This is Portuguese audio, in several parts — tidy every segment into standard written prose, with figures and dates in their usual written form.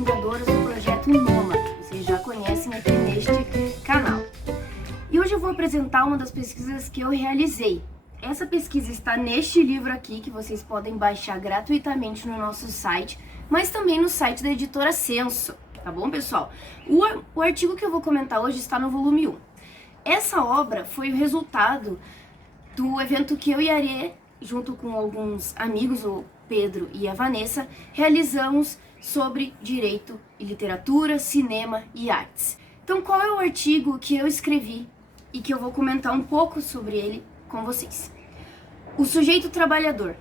fundadoras do projeto Nômade, que vocês já conhecem aqui neste canal. E hoje eu vou apresentar uma das pesquisas que eu realizei. Essa pesquisa está neste livro aqui, que vocês podem baixar gratuitamente no nosso site, mas também no site da editora Censo, tá bom, pessoal? O artigo que eu vou comentar hoje está no volume 1. Essa obra foi o resultado do evento que eu e a Arê, junto com alguns amigos, o Pedro e a Vanessa, realizamos sobre direito e literatura, cinema e artes. Então, qual é o artigo que eu escrevi e que eu vou comentar um pouco sobre ele com vocês? O sujeito trabalhador.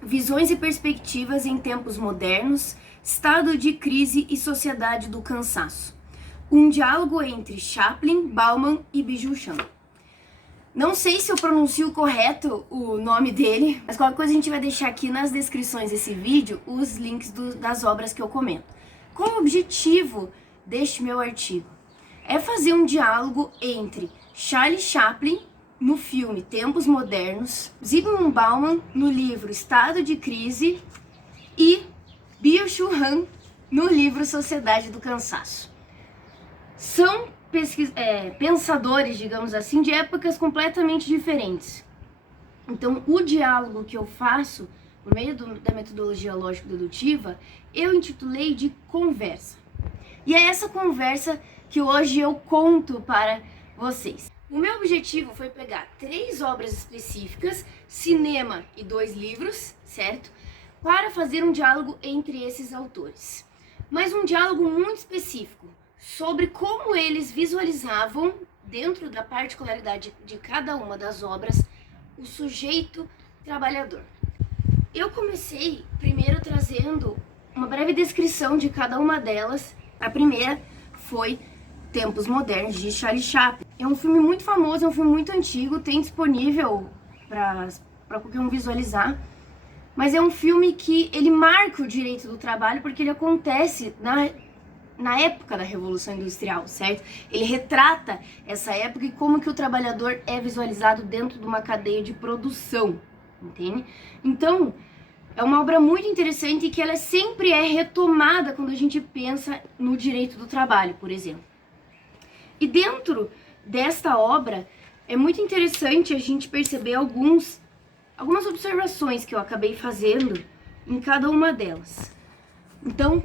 Visões e perspectivas em tempos modernos, estado de crise e sociedade do cansaço. Um diálogo entre Chaplin, Bauman e Byung-Chul. Não sei se eu pronuncio correto o nome dele, mas qualquer coisa a gente vai deixar aqui nas descrições desse vídeo os links das obras que eu comento. Qual é o objetivo deste meu artigo? É fazer um diálogo entre Charlie Chaplin, no filme Tempos Modernos, Zygmunt Bauman, no livro Estado de Crise, e Byung-Chul Han, no livro Sociedade do Cansaço. São pensadores, digamos assim, de épocas completamente diferentes. Então, o diálogo que eu faço, por meio da metodologia lógico-dedutiva, eu intitulei de conversa. E é essa conversa que hoje eu conto para vocês. O meu objetivo foi pegar 3 obras específicas, cinema e 2 livros, certo? Para fazer um diálogo entre esses autores. Mas um diálogo muito específico, sobre como eles visualizavam, dentro da particularidade de cada uma das obras, o sujeito trabalhador. Eu comecei primeiro trazendo uma breve descrição de cada uma delas. A primeira foi Tempos Modernos, de Charlie Chaplin. É um filme muito famoso, é um filme muito antigo, tem disponível para qualquer um visualizar. Mas é um filme que ele marca o direito do trabalho porque ele acontece na época da Revolução Industrial, certo? Ele retrata essa época e como que o trabalhador é visualizado dentro de uma cadeia de produção, entende? Então, é uma obra muito interessante e que ela sempre é retomada quando a gente pensa no direito do trabalho, por exemplo. E dentro desta obra, é muito interessante a gente perceber algumas observações que eu acabei fazendo em cada uma delas. Então,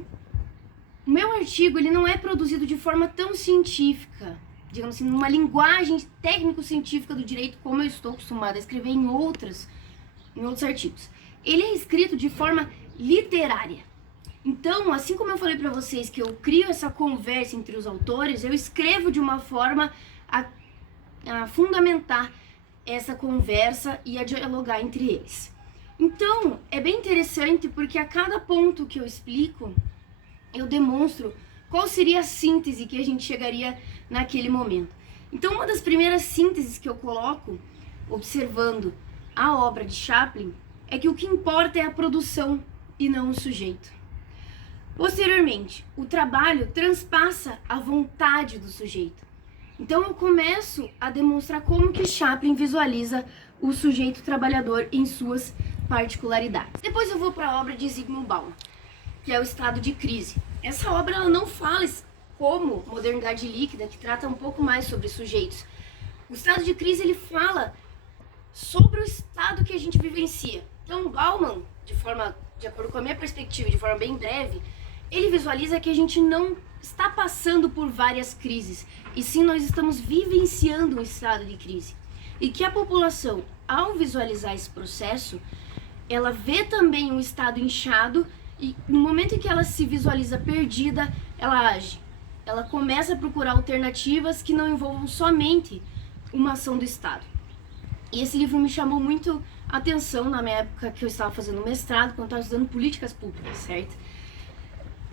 o meu artigo ele não é produzido de forma tão científica, digamos assim, numa linguagem técnico-científica do direito, como eu estou acostumada a escrever em outros artigos. Ele é escrito de forma literária. Então, assim como eu falei para vocês que eu crio essa conversa entre os autores, eu escrevo de uma forma a fundamentar essa conversa e a dialogar entre eles. Então, é bem interessante porque a cada ponto que eu explico, eu demonstro qual seria a síntese que a gente chegaria naquele momento. Então, uma das primeiras sínteses que eu coloco, observando a obra de Chaplin, é que o que importa é a produção e não o sujeito. Posteriormente, o trabalho transpassa a vontade do sujeito. Então, eu começo a demonstrar como que Chaplin visualiza o sujeito trabalhador em suas particularidades. Depois eu vou para a obra de Zygmunt Bauman, que é o Estado de Crise. Essa obra ela não fala como Modernidade Líquida, que trata um pouco mais sobre sujeitos. O Estado de Crise ele fala sobre o estado que a gente vivencia. Então, Bauman, de acordo com a minha perspectiva, de forma bem breve, ele visualiza que a gente não está passando por várias crises, e sim nós estamos vivenciando um estado de crise. E que a população, ao visualizar esse processo, ela vê também um estado inchado. E no momento em que ela se visualiza perdida, ela age. Ela começa a procurar alternativas que não envolvam somente uma ação do Estado. E esse livro me chamou muito a atenção na minha época que eu estava fazendo mestrado, quando eu estava estudando políticas públicas, certo?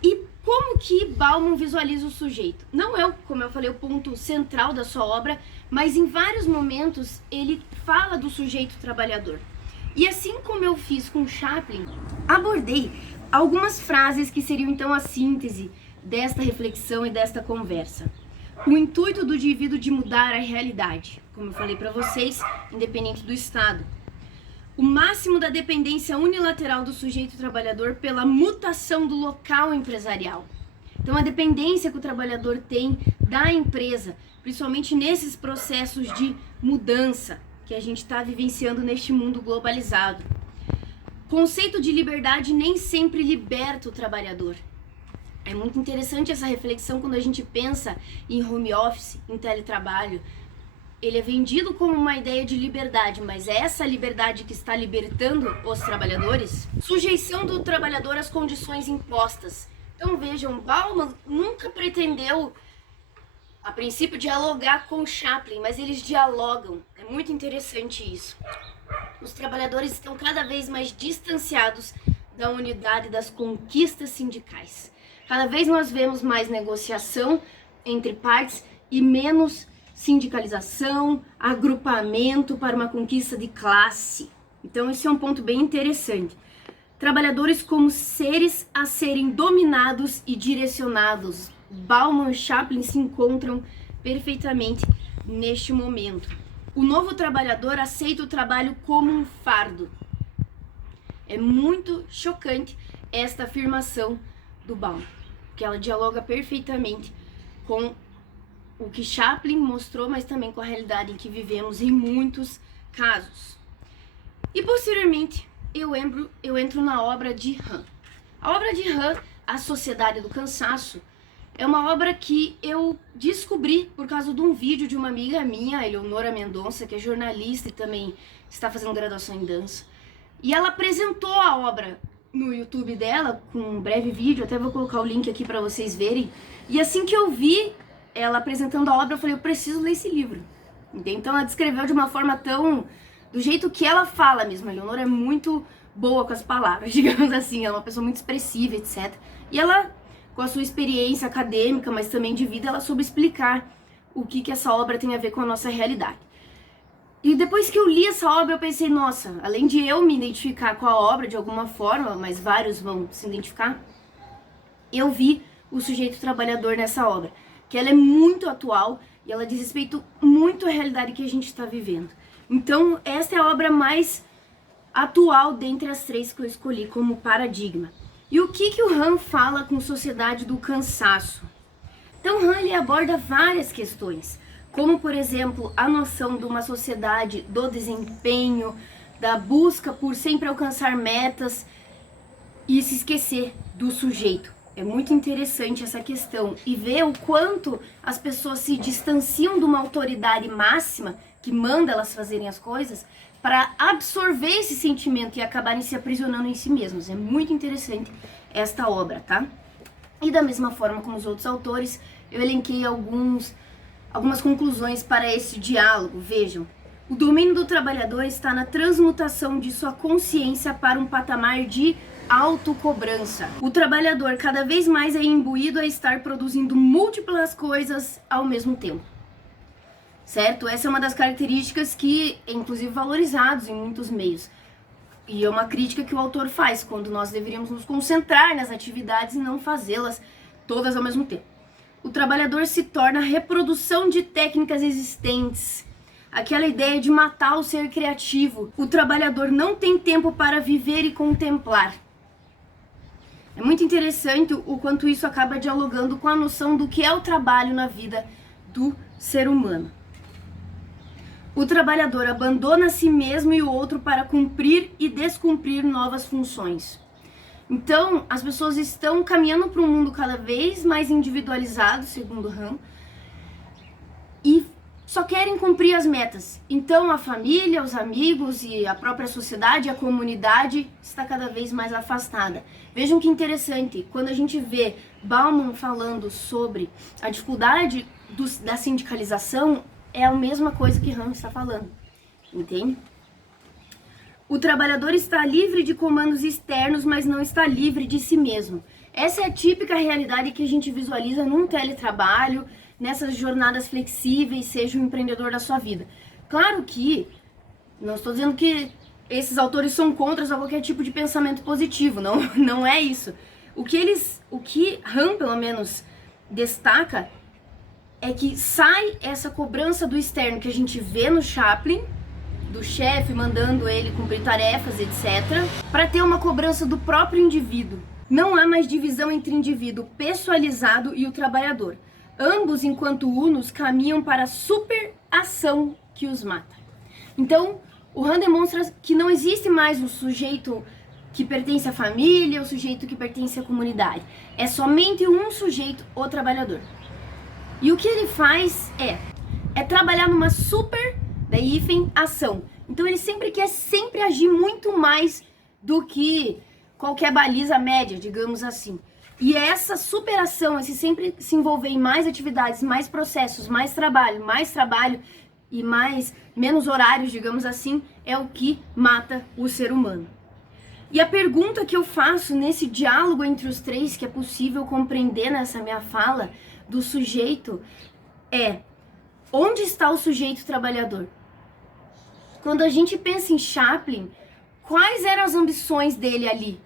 E como que Bauman visualiza o sujeito? Não é, como eu falei, o ponto central da sua obra, mas em vários momentos ele fala do sujeito trabalhador. E assim como eu fiz com Chaplin, abordei algumas frases que seriam então a síntese desta reflexão e desta conversa. O intuito do indivíduo de mudar a realidade, como eu falei para vocês, independente do Estado. o máximo da dependência unilateral do sujeito trabalhador pela mutação do local empresarial. Então, a dependência que o trabalhador tem da empresa, principalmente nesses processos de mudança que a gente está vivenciando neste mundo globalizado. Conceito de liberdade nem sempre liberta o trabalhador. É muito interessante essa reflexão quando a gente pensa em home office, em teletrabalho. Ele é vendido como uma ideia de liberdade, mas é essa liberdade que está libertando os trabalhadores? Sujeição do trabalhador às condições impostas. Então vejam, Bauman nunca pretendeu, a princípio, dialogar com Chaplin, mas eles dialogam. É muito interessante isso. Os trabalhadores estão cada vez mais distanciados da unidade das conquistas sindicais. Cada vez nós vemos mais negociação entre partes e menos sindicalização, agrupamento para uma conquista de classe. Então esse é um ponto bem interessante. Trabalhadores como seres a serem dominados e direcionados. Bauman e Chaplin se encontram perfeitamente neste momento. O novo trabalhador aceita o trabalho como um fardo. É muito chocante esta afirmação do Bauman, que ela dialoga perfeitamente com o que Chaplin mostrou, mas também com a realidade em que vivemos em muitos casos. E posteriormente eu entro na obra de Han. A obra de Han, A Sociedade do Cansaço, é uma obra que eu descobri por causa de um vídeo de uma amiga minha, a Eleonora Mendonça, que é jornalista e também está fazendo graduação em dança. E ela apresentou a obra no YouTube dela, com um breve vídeo, até vou colocar o link aqui para vocês verem. E assim que eu vi ela apresentando a obra, eu falei, eu preciso ler esse livro. Então ela descreveu de uma forma do jeito que ela fala mesmo. A Eleonora é muito boa com as palavras, digamos assim, ela é uma pessoa muito expressiva, etc. E ela, com a sua experiência acadêmica, mas também de vida, ela soube explicar o que essa obra tem a ver com a nossa realidade. E depois que eu li essa obra, eu pensei, nossa, além de eu me identificar com a obra de alguma forma, mas vários vão se identificar, eu vi o sujeito trabalhador nessa obra, que ela é muito atual e ela diz respeito muito à realidade que a gente está vivendo. Então, essa é a obra mais atual dentre as três que eu escolhi como paradigma. E o que o Han fala com Sociedade do Cansaço? Então, Han ele aborda várias questões, como, por exemplo, a noção de uma sociedade do desempenho, da busca por sempre alcançar metas e se esquecer do sujeito. É muito interessante essa questão e ver o quanto as pessoas se distanciam de uma autoridade máxima que manda elas fazerem as coisas para absorver esse sentimento e acabarem se aprisionando em si mesmos. É muito interessante esta obra, tá? E da mesma forma como os outros autores, eu elenquei algumas conclusões para esse diálogo. Vejam, o domínio do trabalhador está na transmutação de sua consciência para um patamar de autocobrança. O trabalhador cada vez mais é imbuído a estar produzindo múltiplas coisas ao mesmo tempo. Certo? Essa é uma das características que é inclusive valorizados em muitos meios. E é uma crítica que o autor faz, quando nós deveríamos nos concentrar nas atividades e não fazê-las todas ao mesmo tempo. O trabalhador se torna a reprodução de técnicas existentes. Aquela ideia de matar o ser criativo. O trabalhador não tem tempo para viver e contemplar. É muito interessante o quanto isso acaba dialogando com a noção do que é o trabalho na vida do ser humano. O trabalhador abandona a si mesmo e o outro para cumprir e descumprir novas funções. Então, as pessoas estão caminhando para um mundo cada vez mais individualizado, segundo Han, e só querem cumprir as metas. Então, a família, os amigos e a própria sociedade, a comunidade está cada vez mais afastada. Vejam que interessante, quando a gente vê Bauman falando sobre a dificuldade da sindicalização, é a mesma coisa que Han está falando, entende? O trabalhador está livre de comandos externos, mas não está livre de si mesmo. Essa é a típica realidade que a gente visualiza num teletrabalho, nessas jornadas flexíveis, seja o empreendedor da sua vida. Claro que, não estou dizendo que esses autores são contra qualquer tipo de pensamento positivo, não é isso. O que Han, pelo menos, destaca é que sai essa cobrança do externo que a gente vê no Chaplin do chefe mandando ele cumprir tarefas, etc., para ter uma cobrança do próprio indivíduo. Não há mais divisão entre indivíduo pessoalizado e o trabalhador. Ambos, enquanto unos, caminham para a superação que os mata. Então, o Han demonstra que não existe mais o sujeito que pertence à família, o sujeito que pertence à comunidade. É somente um sujeito, o trabalhador. E o que ele faz é trabalhar numa super, daí hífen, ação. Então ele sempre quer agir muito mais do que qualquer baliza média, digamos assim. E essa superação, esse sempre se envolver em mais atividades, mais processos, mais trabalho e menos horários, digamos assim, é o que mata o ser humano. E a pergunta que eu faço nesse diálogo entre os três, que é possível compreender nessa minha fala do sujeito, é: onde está o sujeito trabalhador? Quando a gente pensa em Chaplin, quais eram as ambições dele ali?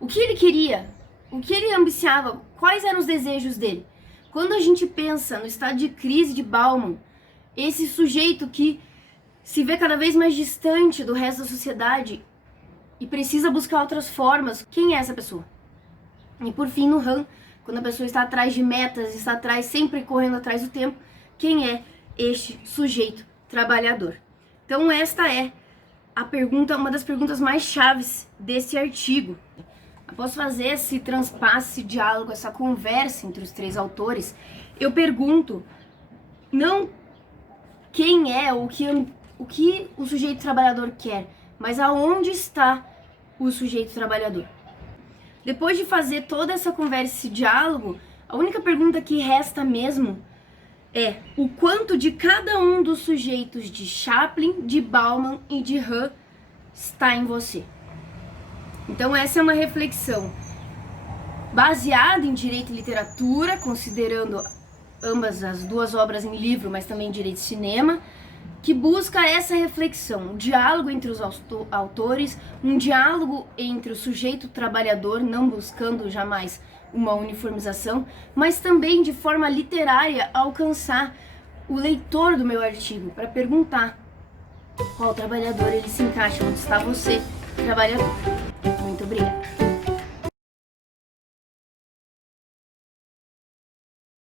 O que ele queria? O que ele ambiciava? Quais eram os desejos dele? Quando a gente pensa no estado de crise de Bauman, esse sujeito que se vê cada vez mais distante do resto da sociedade e precisa buscar outras formas, quem é essa pessoa? E por fim, no Han, quando a pessoa está atrás de metas, está sempre correndo atrás do tempo, quem é este sujeito trabalhador? Então esta é a pergunta, uma das perguntas mais chaves desse artigo. Após fazer esse transpasse, esse diálogo, essa conversa entre os três autores, eu pergunto não quem é, o que o sujeito trabalhador quer, mas aonde está o sujeito trabalhador. Depois de fazer toda essa conversa, esse diálogo, a única pergunta que resta mesmo é o quanto de cada um dos sujeitos de Chaplin, de Bauman e de Han está em você. Então essa é uma reflexão baseada em direito e literatura, considerando ambas as duas obras em livro, mas também direito e cinema, que busca essa reflexão, um diálogo entre os autores, um diálogo entre o sujeito trabalhador, não buscando jamais uma uniformização, mas também de forma literária alcançar o leitor do meu artigo, para perguntar qual trabalhador ele se encaixa, onde está você, trabalhador.